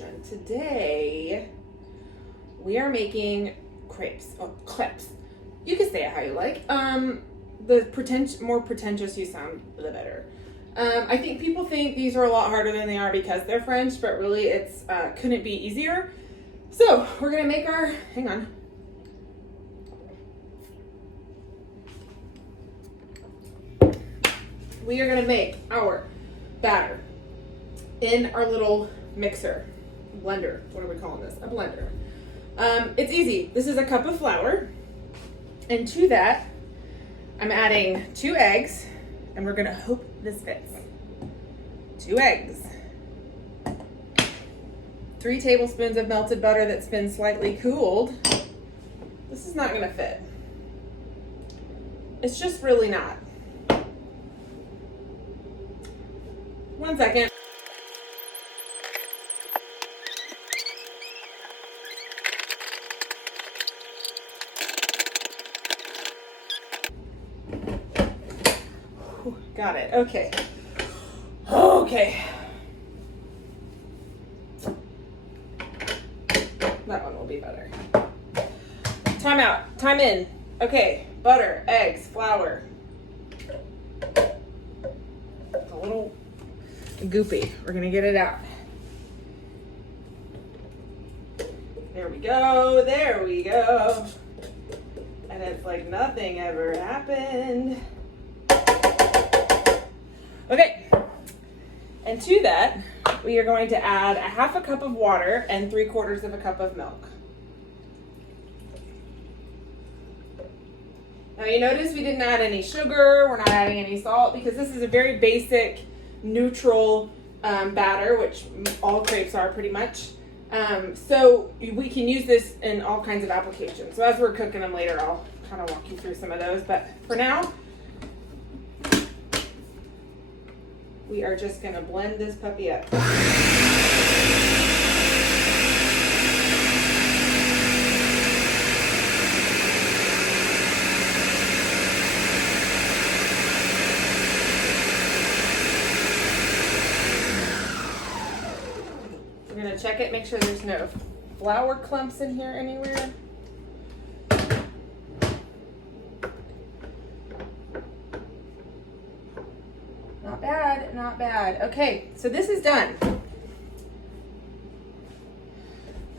children. Today, we are making crepes. You can say it how you like. The more pretentious you sound, the better. I think people think these are a lot harder than they are because they're French, but really it's couldn't be easier. So we're gonna make our, hang on. We are gonna make our batter in our little blender. What are we calling this? A blender. It's easy. This is a cup of flour. And to that, I'm adding 2 eggs, and we're gonna hope this fits. 2 eggs. 3 tablespoons of melted butter that's been slightly cooled. This is not gonna fit. It's just really not. 1 second. Got it. Okay. Okay. That one will be better. Time out. Time in. Okay. Butter, eggs, flour. A little goopy. We're gonna get it out. There we go. There we go. And it's like nothing ever happened. Okay, and to that, we are going to add a 1/2 cup of water and 3/4 of a cup of milk. Now you notice we didn't add any sugar, we're not adding any salt, because this is a very basic, neutral batter, which all crepes are pretty much. So we can use this in all kinds of applications. So as we're cooking them later, I'll kind of walk you through some of those, but for now, we are just gonna blend this puppy up. We're gonna check it, make sure there's no flour clumps in here anywhere. Not bad, not bad. Okay, so this is done.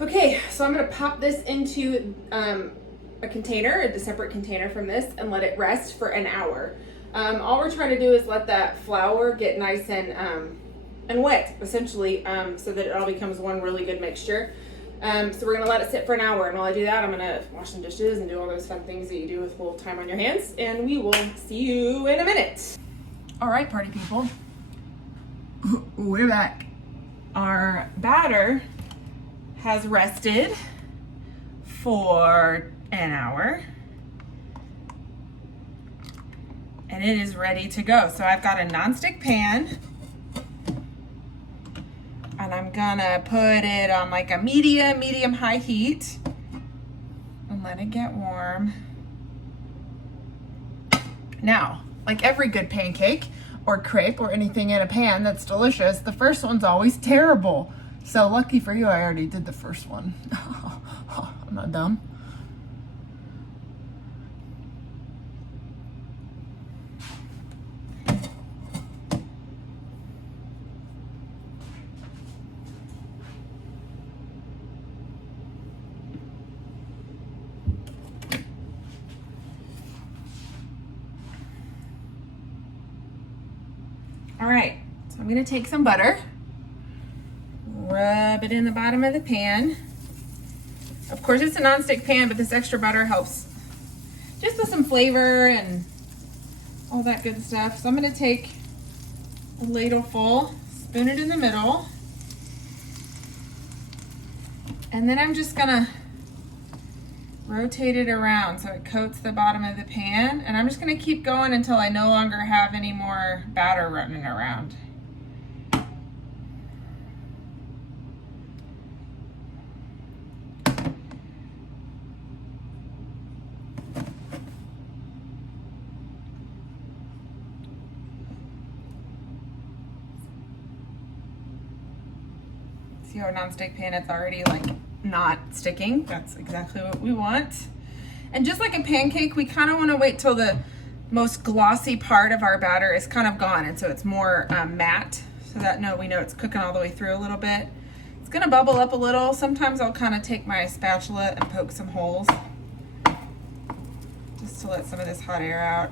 Okay, so I'm gonna pop this into a container, a separate container from this, and let it rest for an hour. All we're trying to do is let that flour get nice and wet, essentially, so that it all becomes one really good mixture. So we're gonna let it sit for an hour, and while I do that, I'm gonna wash some dishes and do all those fun things that you do with a little time on your hands, and we will see you in a minute. All right, party people, we're back. Our batter has rested for an hour, and it is ready to go. So I've got a nonstick pan, and I'm gonna put it on like a medium high heat and let it get warm. Now, like every good pancake or crepe or anything in a pan that's delicious, the first one's always terrible. So lucky for you, I already did the first one. I'm not dumb. All right, so I'm gonna take some butter, rub it in the bottom of the pan. Of course, it's a nonstick pan, but this extra butter helps just with some flavor and all that good stuff. So I'm gonna take a ladle full, spoon it in the middle, and then I'm just gonna rotate it around so it coats the bottom of the pan, and I'm just gonna keep going until I no longer have any more batter running around. See our nonstick pan, it's already like not sticking. That's exactly what we want. And just like a pancake, we kind of want to wait till the most glossy part of our batter is kind of gone, and so it's more matte, so that we know it's cooking all the way through a little bit. It's gonna bubble up a little. Sometimes I'll kind of take my spatula and poke some holes just to let some of this hot air out.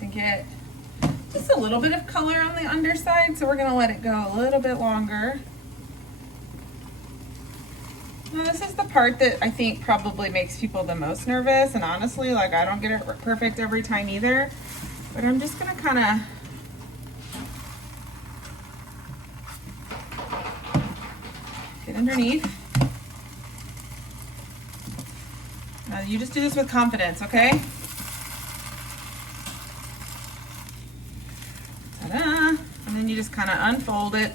To get just a little bit of color on the underside, so we're going to let it go a little bit longer. Now this is the part that I think probably makes people the most nervous, and honestly, like, I don't get it perfect every time either, but I'm just going to kind of get underneath. Now you just do this with confidence, okay? And then you just kind of unfold it.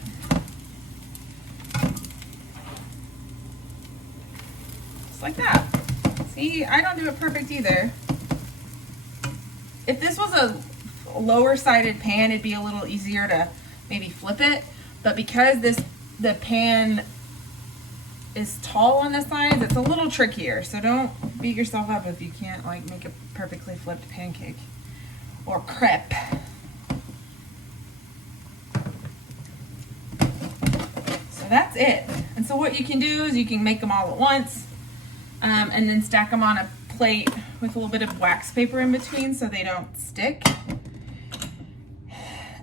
Just like that. See, I don't do it perfect either. If this was a lower sided pan, it'd be a little easier to maybe flip it. But because the pan is tall on the sides, it's a little trickier. So don't beat yourself up if you can't like make a perfectly flipped pancake or crepe. That's it. And so what you can do is you can make them all at once and then stack them on a plate with a little bit of wax paper in between so they don't stick.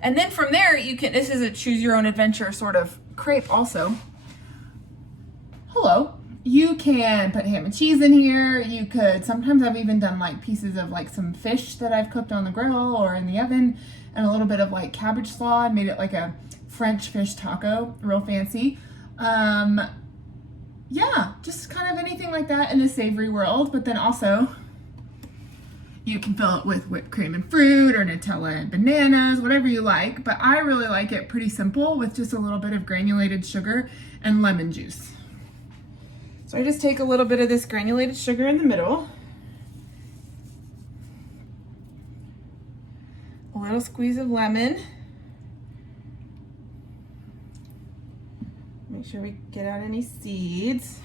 And then from there you can, this is a choose your own adventure sort of crepe also. Hello. You can put ham and cheese in here. You could, sometimes I've even done like pieces of like some fish that I've cooked on the grill or in the oven, and a little bit of like cabbage slaw and made it like a French fish taco, real fancy. Yeah, just kind of anything like that in the savory world, but then also you can fill it with whipped cream and fruit or Nutella and bananas, whatever you like, but I really like it pretty simple with just a little bit of granulated sugar and lemon juice. So I just take a little bit of this granulated sugar in the middle, a little squeeze of lemon. Make sure we get out any seeds.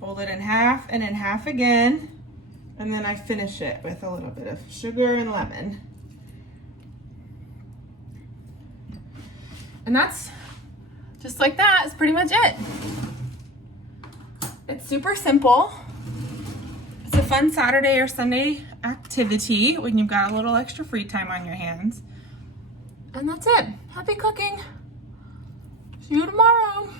Fold it in half and in half again. And then I finish it with a little bit of sugar and lemon. And that's just like that. It's pretty much it. It's super simple. It's a fun Saturday or Sunday activity when you've got a little extra free time on your hands. And that's it. Happy cooking. See you tomorrow.